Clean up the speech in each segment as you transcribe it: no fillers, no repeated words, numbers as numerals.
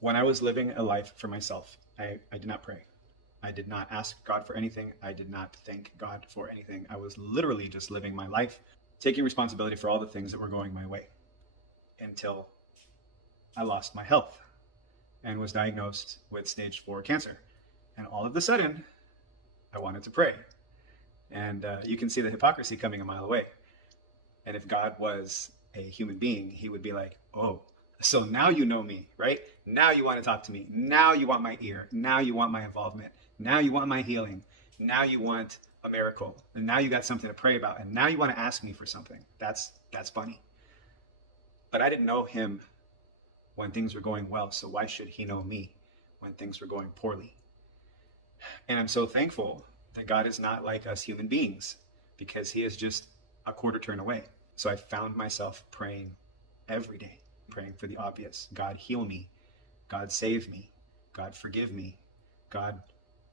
When I was living a life for myself, I did not pray. I did not ask God for anything. I did not thank God for anything. I was literally just living my life, taking responsibility for all the things that were going my way until I lost my health and was diagnosed with stage 4 cancer. And all of a sudden, I wanted to pray. And you can see the hypocrisy coming a mile away. And if God was a human being, he would be like, oh, so now you know me, right? Now you want to talk to me. Now you want my ear. Now you want my involvement. Now you want my healing. Now you want a miracle. And now you got something to pray about. And now you want to ask me for something. That's funny. But I didn't know him when things were going well. So why should he know me when things were going poorly? And I'm so thankful that God is not like us human beings, because he is just a quarter turn away. So I found myself praying every day, praying for the obvious. God, heal me. God, save me. God, forgive me. God,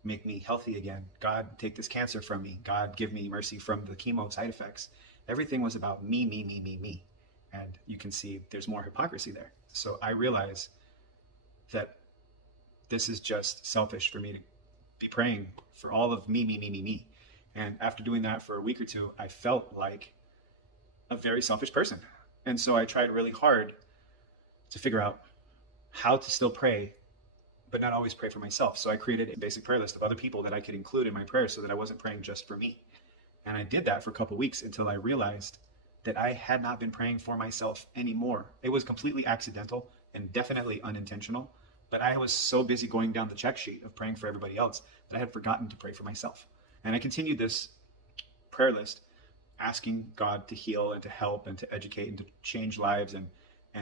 make me healthy again. God, take this cancer from me. God, give me mercy from the chemo side effects. Everything was about me, me, me, me, me. And you can see there's more hypocrisy there. So I realize that this is just selfish for me to be praying for all of me, me, me, me, me. And after doing that for a week or two, I felt like a very selfish person. And so I tried really hard to figure out how to still pray, but not always pray for myself. So I created a basic prayer list of other people that I could include in my prayers so that I wasn't praying just for me. And I did that for a couple of weeks until I realized that I had not been praying for myself anymore. It was completely accidental and definitely unintentional, but I was so busy going down the check sheet of praying for everybody else that I had forgotten to pray for myself. And I continued this prayer list, asking God to heal and to help and to educate and to change lives and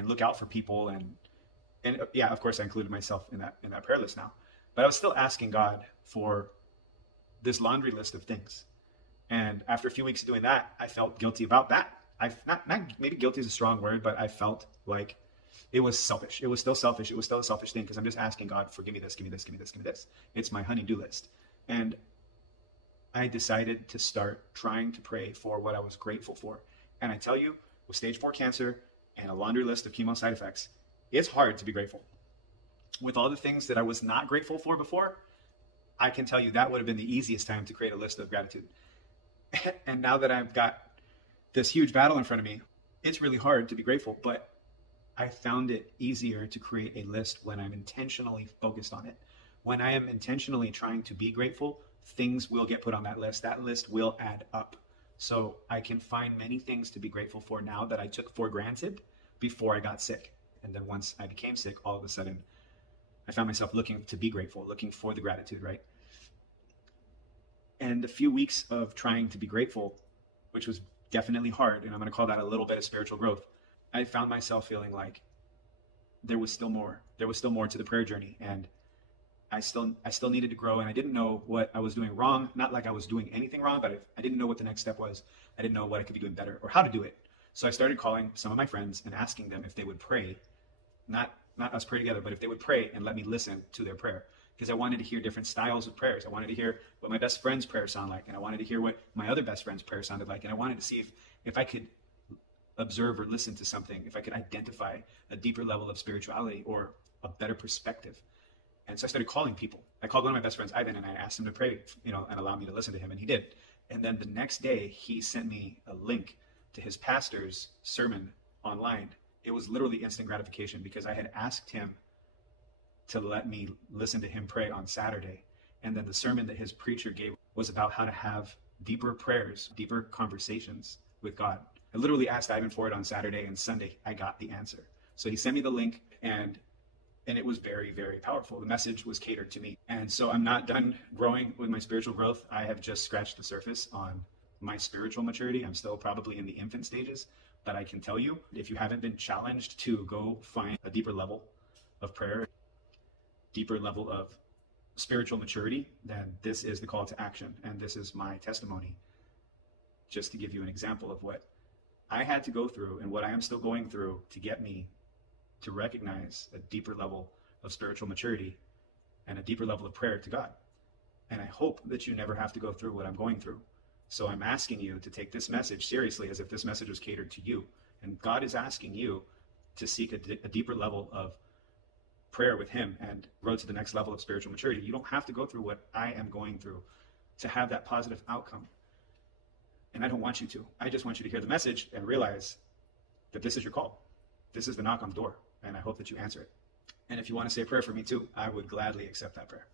look out for people. And yeah, of course I included myself in that prayer list now, but I was still asking God for this laundry list of things. And after a few weeks of doing that, I felt guilty about that. Not maybe guilty is a strong word, but I felt like it was selfish. It was still selfish. It was still a selfish thing because I'm just asking God for give me this, give me this, give me this, give me this. It's my honey-do list. And I decided to start trying to pray for what I was grateful for. And I tell you, with stage 4 cancer and a laundry list of chemo side effects, it's hard to be grateful. With all the things that I was not grateful for before, I can tell you that would have been the easiest time to create a list of gratitude. And now that I've got this huge battle in front of me, it's really hard to be grateful, but I found it easier to create a list when I'm intentionally focused on it. When I am intentionally trying to be grateful, things will get put on that list. That list will add up. So I can find many things to be grateful for now that I took for granted before I got sick. And then once I became sick, all of a sudden, I found myself looking to be grateful, looking for the gratitude, right? And a few weeks of trying to be grateful, which was definitely hard, and I'm going to call that a little bit of spiritual growth, I found myself feeling like there was still more. There was still more to the prayer journey, and I still needed to grow, and I didn't know what I was doing wrong. Not like I was doing anything wrong, but I didn't know what the next step was. I didn't know what I could be doing better or how to do it. So I started calling some of my friends and asking them if they would pray, not us pray together, but if they would pray and let me listen to their prayer. Because I wanted to hear different styles of prayers. I wanted to hear what my best friend's prayers sound like, and I wanted to hear what my other best friend's prayer sounded like, and I wanted to see if I could observe or listen to something, if I could identify a deeper level of spirituality or a better perspective. And so I started calling people. I called one of my best friends, Ivan, and I asked him to pray, and allow me to listen to him, and he did. And then the next day, he sent me a link to his pastor's sermon online. It was literally instant gratification because I had asked him to let me listen to him pray on Saturday. And then the sermon that his preacher gave was about how to have deeper prayers, deeper conversations with God. I literally asked Ivan for it on Saturday, and Sunday I got the answer. So he sent me the link, and it was very, very powerful. The message was catered to me. And so I'm not done growing with my spiritual growth. I have just scratched the surface on my spiritual maturity. I'm still probably in the infant stages, but I can tell you, if you haven't been challenged to go find a deeper level of prayer, deeper level of spiritual maturity, then this is the call to action. And this is my testimony, just to give you an example of what I had to go through and what I am still going through to get me to recognize a deeper level of spiritual maturity and a deeper level of prayer to God. And I hope that you never have to go through what I'm going through. So I'm asking you to take this message seriously, as if this message was catered to you. And God is asking you to seek a deeper level of prayer with him and grow to the next level of spiritual maturity. You don't have to go through what I am going through to have that positive outcome. And I don't want you to. I just want you to hear the message and realize that this is your call. This is the knock on the door, and I hope that you answer it. And if you want to say a prayer for me too, I would gladly accept that prayer.